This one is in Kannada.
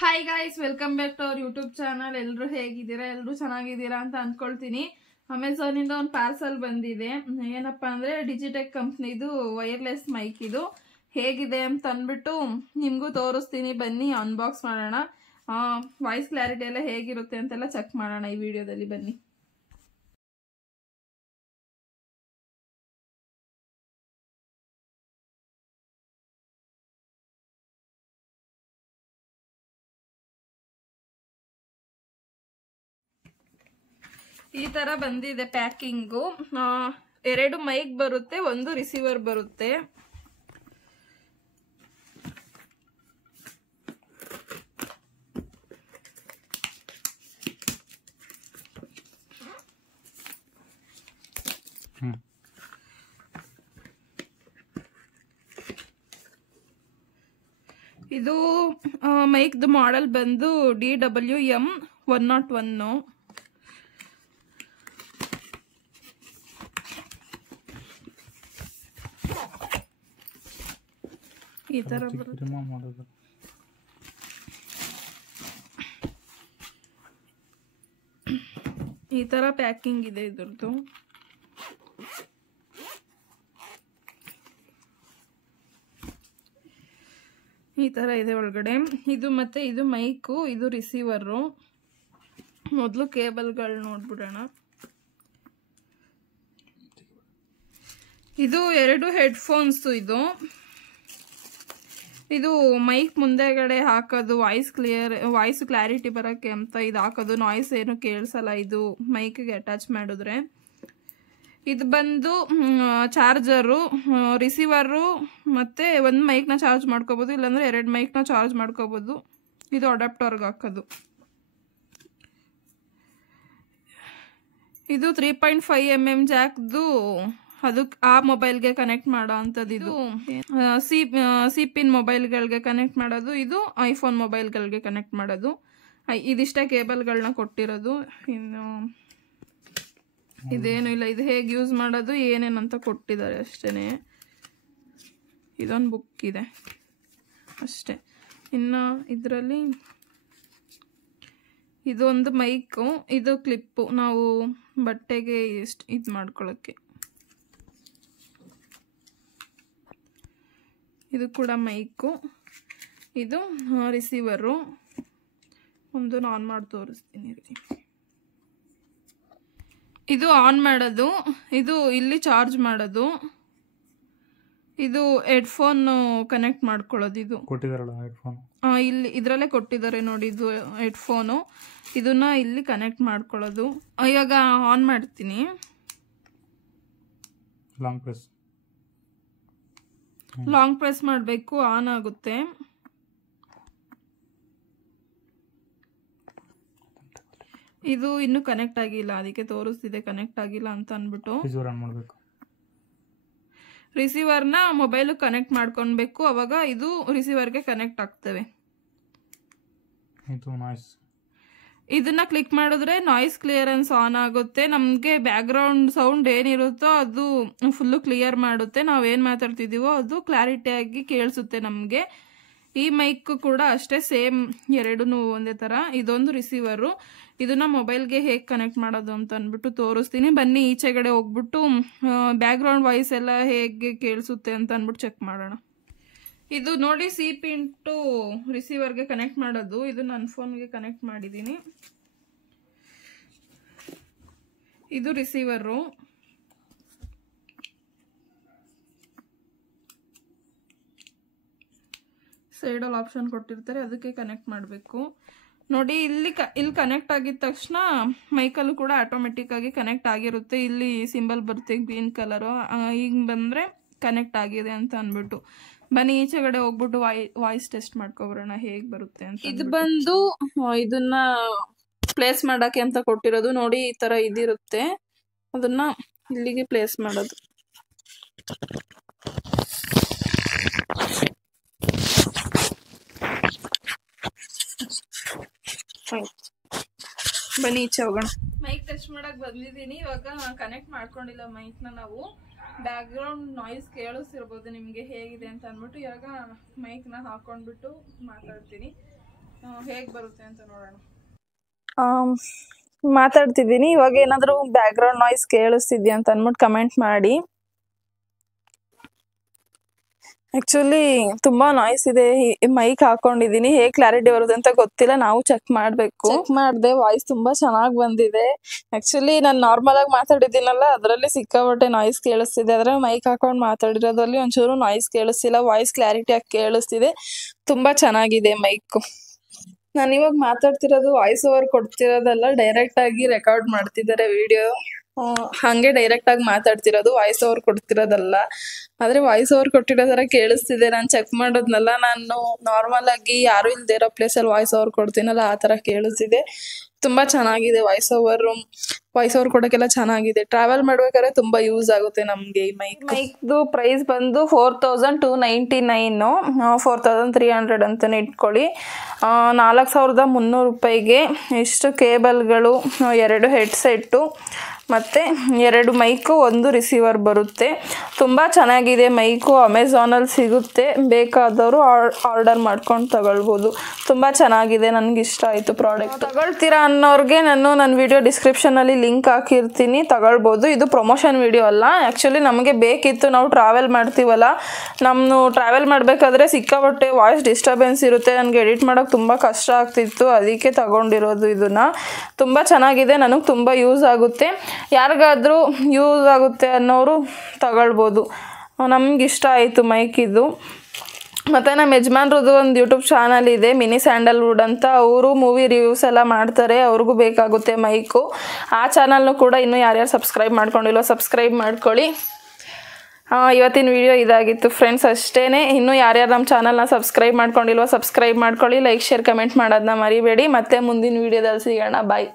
Hi guys, welcome back to our YouTube channel. ಎಲ್ಲರೂ ಹೇಗಿದ್ದೀರಾ? ಎಲ್ಲರೂ ಚೆನ್ನಾಗಿದ್ದೀರಾ ಅಂತ ಅನ್ಕೊಳ್ತೀನಿ. ಅಮೆಝಾನ್ ಇಂದ ಒಂದು ಪಾರ್ಸಲ್ ಬಂದಿದೆ. ಏನಪ್ಪಾ ಅಂದ್ರೆ ಡಿಜಿಟೆಕ್ ಕಂಪ್ನಿದು ವೈರ್ಲೆಸ್ ಮೈಕ್. ಇದು ಹೇಗಿದೆ ಅಂತ ಅಂದ್ಬಿಟ್ಟು ನಿಮ್ಗೂ ತೋರಿಸ್ತೀನಿ. ಬನ್ನಿ ಅನ್ಬಾಕ್ಸ್ ಮಾಡೋಣ. ವಾಯ್ಸ್ ಕ್ಲಾರಿಟಿ ಎಲ್ಲ ಹೇಗಿರುತ್ತೆ ಅಂತೆಲ್ಲ ಚೆಕ್ ಮಾಡೋಣ ಈ ವಿಡಿಯೋದಲ್ಲಿ. ಬನ್ನಿ. ಈ ತರ ಬಂದಿದೆ ಪ್ಯಾಕಿಂಗು. 2 ಮೈಕ್ ಬರುತ್ತೆ, 1 ರಿಸೀವರ್ ಬರುತ್ತೆ. ಇದು ಮೈಕ್ದು ಮಾಡೆಲ್ ಬಂದು DWM-101. ಈ ತರ ಈ ತರ ಪ್ಯಾಕಿಂಗ್ ಇದೆ ಇದ್ರದ್ದು. ಈ ತರ ಇದೆ ಒಳಗಡೆ. ಇದು ಮತ್ತೆ ಇದು ಮೈಕು, ಇದು ರಿಸೀವರು. ಮೊದಲು ಕೇಬಲ್ಗಳು ನೋಡ್ಬಿಡೋಣ. ಇದು 2 ಹೆಡ್ಫೋನ್ಸ್. ಇದು ಮೈಕ್ ಮುಂದೆಗಡೆ ಹಾಕೋದು, ವಾಯ್ಸ್ ಕ್ಲಾರಿಟಿ ಬರೋಕ್ಕೆ ಅಂತ ಇದು ಹಾಕೋದು. ನಾಯ್ಸ್ ಏನು ಕೇಳಿಸಲ್ಲ ಇದು ಮೈಕ್ಗೆ ಅಟ್ಯಾಚ್ ಮಾಡಿದ್ರೆ. ಇದು ಬಂದು ಚಾರ್ಜರು, ರಿಸೀವರು ಮತ್ತೆ 1 ಮೈಕ್ನ ಚಾರ್ಜ್ ಮಾಡ್ಕೋಬೋದು, ಇಲ್ಲಾಂದ್ರೆ 2 ಮೈಕ್ನ ಚಾರ್ಜ್ ಮಾಡ್ಕೋಬೋದು. ಇದು ಅಡಾಪ್ಟರ್ಗೆ ಹಾಕೋದು. ಇದು 3.5mm ಜಾಕ್ದು, ಅದು ಆ ಮೊಬೈಲ್ಗೆ ಕನೆಕ್ಟ್ ಮಾಡೋ ಅಂಥದ್ದು. ಇದು ಸಿ ಪಿನ್ ಮೊಬೈಲ್ಗಳಿಗೆ ಕನೆಕ್ಟ್ ಮಾಡೋದು. ಇದು ಐಫೋನ್ ಮೊಬೈಲ್ಗಳಿಗೆ ಕನೆಕ್ಟ್ ಮಾಡೋದು. ಇದಿಷ್ಟೇ ಕೇಬಲ್ಗಳನ್ನ ಕೊಟ್ಟಿರೋದು. ಇನ್ನು ಇದೇನು ಇಲ್ಲ. ಇದು ಹೇಗೆ ಯೂಸ್ ಮಾಡೋದು ಏನೇನಂತ ಕೊಟ್ಟಿದ್ದಾರೆ ಅಷ್ಟೇ. ಇದೊಂದು ಬುಕ್ ಇದೆ ಅಷ್ಟೇ. ಇನ್ನು ಇದರಲ್ಲಿ ಇದೊಂದು ಮೈಕು, ಇದು ಕ್ಲಿಪ್ಪು, ನಾವು ಬಟ್ಟೆಗೆ ಇದು ಮಾಡ್ಕೊಳ್ಳೋಕ್ಕೆ. ಇದು ಕೂಡ ಮೈಕು, ಇದು ರಿಸೀವರು. ಒಂದು ಆನ್ ಮಾಡಿ ತೋರಿಸ್ತೀನಿ. ಇದು ಆನ್ ಮಾಡೋದು, ಇದು ಇಲ್ಲಿ ಚಾರ್ಜ್ ಮಾಡೋದು, ಇದು ಹೆಡ್ಫೋನ್ ಕನೆಕ್ಟ್ ಮಾಡ್ಕೊಳ್ಳೋದು. ಇದು ಕೊಟ್ಟಿದಾರಲ್ಲ ಹೆಡ್ಫೋನ್, ಇಲ್ಲಿ ಇದರಲ್ಲೇ ಕೊಟ್ಟಿದ್ದಾರೆ ನೋಡಿ. ಇದು ಹೆಡ್ಫೋನು, ಇದನ್ನ ಇಲ್ಲಿ ಕನೆಕ್ಟ್ ಮಾಡ್ಕೊಳ್ಳೋದು. ಇವಾಗ ಆನ್ ಮಾಡ್ತೀನಿ. ಲಾಂಗ್ ಪ್ರೆಸ್ ಮಾಡಬೇಕು, ಆನ್ ಆಗುತ್ತೆ. ಇದು ಇನ್ನು ಕನೆಕ್ಟ್ ಆಗಿಲ್ಲ, ಅದಕ್ಕೆ ತೋರಿಸ್ತಿದೆ ಕನೆಕ್ಟ್ ಆಗಿಲ್ಲ ಅಂತ ಅಂದ್ಬಿಟ್ಟು. ರಿಸೀವರ್ನ ಮೊಬೈಲ್ ಕನೆಕ್ಟ್ ಮಾಡ್ಕೊಳ್ಬೇಕು, ಅವಾಗ ಇದು ರಿಸೀವರ್ಗೆ ಕನೆಕ್ಟ್ ಆಗ್ತವೆ. ಇದನ್ನ ಕ್ಲಿಕ್ ಮಾಡಿದ್ರೆ ನಾಯ್ಸ್ ಕ್ಲಿಯರೆನ್ಸ್ ಆನ್ ಆಗುತ್ತೆ. ನಮಗೆ ಬ್ಯಾಕ್ ಗ್ರೌಂಡ್ ಸೌಂಡ್ ಏನಿರುತ್ತೋ ಅದು ಫುಲ್ಲು ಕ್ಲಿಯರ್ ಮಾಡುತ್ತೆ. ನಾವೇನು ಮಾತಾಡ್ತಿದ್ದೀವೋ ಅದು ಕ್ಲಾರಿಟಿಯಾಗಿ ಕೇಳಿಸುತ್ತೆ ನಮಗೆ. ಈ ಮೈಕ್ ಕೂಡ ಅಷ್ಟೇ, ಸೇಮ್ 2 ಒಂದೇ ಥರ. ಇದೊಂದು ರಿಸೀವರು. ಇದನ್ನ ಮೊಬೈಲ್ಗೆ ಹೇಗೆ ಕನೆಕ್ಟ್ ಮಾಡೋದು ಅಂತ ಅಂದ್ಬಿಟ್ಟು ತೋರಿಸ್ತೀನಿ. ಬನ್ನಿ ಈಚೆಗಡೆ ಹೋಗ್ಬಿಟ್ಟು ಬ್ಯಾಕ್ ಗ್ರೌಂಡ್ ವಾಯ್ಸ್ ಎಲ್ಲ ಹೇಗೆ ಕೇಳಿಸುತ್ತೆ ಅಂತ ಅಂದ್ಬಿಟ್ಟು ಚೆಕ್ ಮಾಡೋಣ. ಇದು ನೋಡಿ, ಸಿ ಪಿನ್ ಟು ರಿಸೀವರ್ಗೆ ಕನೆಕ್ಟ್ ಮಾಡೋದು. ಇದು ನನ್ನ ಫೋನ್ಗೆ ಕನೆಕ್ಟ್ ಮಾಡಿದ್ದೀನಿ. ಇದು ರಿಸೀವರು. ಸೈಡಲ್ಲಿ ಆಪ್ಷನ್ ಕೊಟ್ಟಿರ್ತಾರೆ, ಅದಕ್ಕೆ ಕನೆಕ್ಟ್ ಮಾಡಬೇಕು. ನೋಡಿ, ಇಲ್ಲಿ ಕನೆಕ್ಟ್ ಆಗಿದ ತಕ್ಷಣ ಮೈಕಲ್ಲೂ ಕೂಡ ಆಟೋಮೆಟಿಕ್ ಆಗಿ ಕನೆಕ್ಟ್ ಆಗಿರುತ್ತೆ. ಇಲ್ಲಿ ಸಿಂಬಲ್ ಬರುತ್ತೆ ಗ್ರೀನ್ ಕಲರು. ಈಗ ಬಂದರೆ ಕನೆಕ್ಟ್ ಆಗಿದೆ ಅಂತ ಅಂದ್ಬಿಟ್ಟು. ಬನ್ನಿ ಈಚೆಗಡೆ ಹೋಗ್ಬಿಟ್ಟು ವಾಯ್ಸ್ ಟೆಸ್ಟ್ ಮಾಡ್ಕೊಬರೋಣ ಹೇಗೆ ಬರುತ್ತೆ ಅಂತ. ಇದು ಬಂದು ಇದನ್ನ ಪ್ಲೇಸ್ ಮಾಡಕ್ಕೆ ಅಂತ ಕೊಟ್ಟಿರೋದು. ನೋಡಿ, ಈ ತರ ಇದಿರುತ್ತೆ, ಅದನ್ನ ಇಲ್ಲಿಗೆ ಪ್ಲೇಸ್ ಮಾಡೋದು. ಬನ್ನಿ ಈಚೆ ಹೋಗೋಣ. ಮೈಕ್ ಟೆಸ್ಟ್ ಮಾಡಕ್ ಬಂದಿದ್ದೀನಿ. ಇವಾಗ ಕನೆಕ್ಟ್ ಮಾಡ್ಕೊಂಡಿಲ್ಲ ಮೈಕ್ನ ನಾವು. ಬ್ಯಾಕ್ ಗ್ರೌಂಡ್ ನಾಯ್ಸ್ ಕೇಳಿಸ್ತಿರ್ಬೋದು ನಿಮಗೆ ಹೇಗಿದೆ ಅಂತ ಅಂದ್ಬಿಟ್ಟು. ಇವಾಗ ಮೈಕ್ನ ಹಾಕೊಂಡ್ಬಿಟ್ಟು ಮಾತಾಡ್ತೀನಿ. ಹೇಗೆ ಬರುತ್ತೆ ಅಂತ ನೋಡೋಣ. ಮಾತಾಡ್ತಿದ್ದೀನಿ. ಇವಾಗ ಏನಾದರೂ ಬ್ಯಾಕ್ಗ್ರೌಂಡ್ ನಾಯ್ಸ್ ಕೇಳಿಸ್ತಿದ್ಯಾ ಅಂತ ಅಂದ್ಬಿಟ್ಟು ಕಮೆಂಟ್ ಮಾಡಿ. ಆ್ಯಕ್ಚುಲಿ ತುಂಬ ನಾಯ್ಸ್ ಇದೆ. ಮೈಕ್ ಹಾಕೊಂಡಿದ್ದೀನಿ, ಹೇಗೆ ಕ್ಲಾರಿಟಿ ಬರುತ್ತೆ ಅಂತ ಗೊತ್ತಿಲ್ಲ, ನಾವು ಚೆಕ್ ಮಾಡಬೇಕು. ಚೆಕ್ ಮಾಡಿದೆ, ವಾಯ್ಸ್ ತುಂಬ ಚೆನ್ನಾಗಿ ಬಂದಿದೆ. ಆ್ಯಕ್ಚುಲಿ ನಾನು ನಾರ್ಮಲಾಗಿ ಮಾತಾಡಿದ್ದೀನಲ್ಲ, ಅದರಲ್ಲಿ ಸಿಕ್ಕಾಪಟ್ಟೆ ನಾಯ್ಸ್ ಕೇಳಿಸ್ತಿದೆ. ಆದರೆ ಮೈಕ್ ಹಾಕೊಂಡು ಮಾತಾಡಿರೋದ್ರಲ್ಲಿ ಒಂಚೂರು ನಾಯ್ಸ್ ಕೇಳಿಸ್ತಿಲ್ಲ, ವಾಯ್ಸ್ ಕ್ಲಾರಿಟಿಯಾಗಿ ಕೇಳಿಸ್ತಿದೆ. ತುಂಬ ಚೆನ್ನಾಗಿದೆ ಮೈಕು. ನಾನು ಇವಾಗ ಮಾತಾಡ್ತಿರೋದು ವಾಯ್ಸ್ ಓವರ್ ಕೊಡ್ತಿರೋದಲ್ಲ, ಡೈರೆಕ್ಟಾಗಿ ರೆಕಾರ್ಡ್ ಮಾಡ್ತಿದ್ದಾರೆ ವಿಡಿಯೋ. ಹಾಗೆ ಡೈರೆಕ್ಟಾಗಿ ಮಾತಾಡ್ತಿರೋದು, ವಾಯ್ಸ್ ಓವರ್ ಕೊಡ್ತಿರೋದಲ್ಲ. ಆದರೆ ವಾಯ್ಸ್ ಓವರ್ ಕೊಟ್ಟಿರೋ ಥರ ಕೇಳಿಸ್ತಿದೆ. ನಾನು ಚೆಕ್ ಮಾಡೋದ್ನಲ್ಲ, ನಾನು ನಾರ್ಮಲಾಗಿ ಯಾರೂ ಇಲ್ಲದೆ ಇರೋ ಪ್ಲೇಸಲ್ಲಿ ವಾಯ್ಸ್ ಓವರ್ ಕೊಡ್ತೀನಲ್ಲ, ಆ ಥರ ಕೇಳಿಸ್ತಿದೆ. ತುಂಬ ಚೆನ್ನಾಗಿದೆ ವಾಯ್ಸ್ ಓವರ್ ಕೊಡೋಕ್ಕೆಲ್ಲ ಚೆನ್ನಾಗಿದೆ. ಟ್ರಾವೆಲ್ ಮಾಡ್ಬೇಕಾದ್ರೆ ತುಂಬ ಯೂಸ್ ಆಗುತ್ತೆ ನಮಗೆ ಈ ಮೈಕ್ದು ಪ್ರೈಸ್ ಬಂದು 4299, 4300 ಅಂತಲೇ ಇಟ್ಕೊಳ್ಳಿ. 4300 ರೂಪಾಯಿಗೆ ಇಷ್ಟು ಕೇಬಲ್ಗಳು, 2 ಹೆಡ್ಸೆಟ್ಟು ಮತ್ತು 2 ಮೈಕು, 1 ರಿಸೀವರ್ ಬರುತ್ತೆ. ತುಂಬ ಚೆನ್ನಾಗಿದೆ ಮೈಕು. ಅಮೆಝಾನಲ್ಲಿ ಸಿಗುತ್ತೆ, ಬೇಕಾದವರು ಆರ್ಡರ್ ಮಾಡ್ಕೊಂಡು ತಗೊಳ್ಬೋದು. ತುಂಬ ಚೆನ್ನಾಗಿದೆ, ನನಗಿಷ್ಟ ಆಯಿತು ಪ್ರಾಡಕ್ಟ್. ತಗೊಳ್ತೀರಾ ಅನ್ನೋರಿಗೆ ನನ್ನ ವಿಡಿಯೋ ಡಿಸ್ಕ್ರಿಪ್ಷನಲ್ಲಿ ಲಿಂಕ್ ಹಾಕಿರ್ತೀನಿ, ತಗೊಳ್ಬೋದು. ಇದು ಪ್ರಮೋಷನ್ ವಿಡಿಯೋ ಅಲ್ಲ, ಆ್ಯಕ್ಚುಲಿ ನಮಗೆ ಬೇಕಿತ್ತು. ನಾವು ಟ್ರಾವೆಲ್ ಮಾಡ್ತೀವಲ್ಲ, ಟ್ರಾವೆಲ್ ಮಾಡಬೇಕಾದ್ರೆ ಸಿಕ್ಕಾಪಟ್ಟೆ ವಾಯ್ಸ್ ಡಿಸ್ಟರ್ಬೆನ್ಸ್ ಇರುತ್ತೆ, ನನಗೆ ಎಡಿಟ್ ಮಾಡೋಕ್ಕೆ ತುಂಬ ಕಷ್ಟ ಆಗ್ತಿತ್ತು, ಅದಕ್ಕೆ ತಗೊಂಡಿರೋದು ಇದನ್ನು. ತುಂಬ ಚೆನ್ನಾಗಿದೆ, ನನಗೆ ತುಂಬ ಯೂಸ್ ಆಗುತ್ತೆ. ಯಾರಿಗಾದರೂ ಯೂಸ್ ಆಗುತ್ತೆ ಅನ್ನೋರು ತಗೊಳ್ಬೋದು. ನಮಗಿಷ್ಟ ಆಯಿತು ಮೈಕಿದು. ಮತ್ತು ನಮ್ಮ ಯಜಮಾನ್ರದ್ದು ಒಂದು ಯೂಟ್ಯೂಬ್ ಚಾನಲ್ ಇದೆ, ಮಿನಿ ಸ್ಯಾಂಡಲ್ವುಡ್ ಅಂತ. ಅವರು ಮೂವಿ ರಿವ್ಯೂಸ್ ಎಲ್ಲ ಮಾಡ್ತಾರೆ, ಅವ್ರಿಗೂ ಬೇಕಾಗುತ್ತೆ ಮೈಕು. ಆ ಚಾನಲ್ನು ಕೂಡ ಇನ್ನೂ ಯಾರ್ಯಾರು ಸಬ್ಸ್ಕ್ರೈಬ್ ಮಾಡ್ಕೊಂಡಿಲ್ವೋ ಸಬ್ಸ್ಕ್ರೈಬ್ ಮಾಡ್ಕೊಳ್ಳಿ. ಇವತ್ತಿನ ವಿಡಿಯೋ ಇದಾಗಿತ್ತು ಫ್ರೆಂಡ್ಸ್, ಅಷ್ಟೇ. ಇನ್ನೂ ಯಾರ್ಯಾರು ನಮ್ಮ ಚಾನಲ್ನ ಸಬ್ಸ್ಕ್ರೈಬ್ ಮಾಡ್ಕೊಂಡಿಲ್ವೋ ಸಬ್ಸ್ಕ್ರೈಬ್ ಮಾಡ್ಕೊಳ್ಳಿ. ಲೈಕ್, ಶೇರ್, ಕಮೆಂಟ್ ಮಾಡೋದನ್ನ ಮರಿಬೇಡಿ. ಮತ್ತೆ ಮುಂದಿನ ವಿಡಿಯೋದಲ್ಲಿ ಸಿಗೋಣ. ಬಾಯ್.